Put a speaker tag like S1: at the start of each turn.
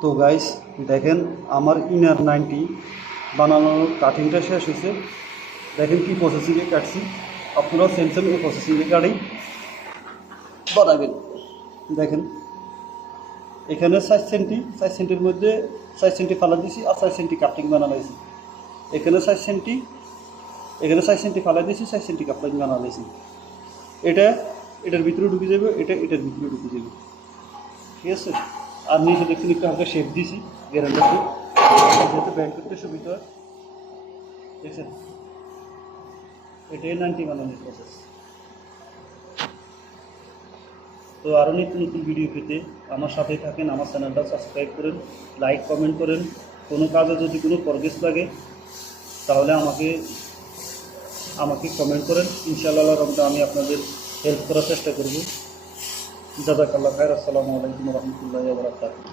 S1: তো গাইস দেখেন আমার ইনার নাইনটি বানানোর কাটিংটা শেষ হয়েছে। দেখেন কি প্রসেসিংয়ে কাটছি। আপনারাও সেম সেম এই প্রসেসিংয়ে কাটেই বানাবেন। দেখেন, এখানে সাইজ সেন্টি সাইজ সেন্টির মধ্যে সাইজ সেন্টি ফালা দিয়েছি আর সাইজ সেন্টি কাটিং বানালাইছি এখানে সাইজ সেন্টি এখানে সাইজ সেন্টি ফালা দিয়েছি সাইজ সেন্টি কাপড় বানালাইছি এটা, এটার ভিতরে ঢুকে যাবে, এটা, এটার ভিতরে ঢুকে যাবে। ঠিক আছে? আর নিচে দেখছেন একটু হালকা শেপ দিছি গ্যারান্টারটি যেহেতু ব্যান্ড করতে সুবিধা হয়। দেখছেন? এটাই নাইনটি বানানোর প্রসেস তো আরও নিত্য নতুন ভিডিও পেতে আমার সাথে থাকেন, আমার চ্যানেলটা সাবস্ক্রাইব করেন লাইক কমেন্ট করেন। কোনো কাজে যদি কোনো প্রগ্রেস লাগে, তাহলে আমাকে আমাকে কমেন্ট করেন। ইনশাআল্লাহ রহমতে আমি আপনাদের হেল্প করার চেষ্টা করব। জাজাকাল্লাহ খায়ের আসসালামু আলাইকুম রহমতুল্লাহ বরাকাতুহ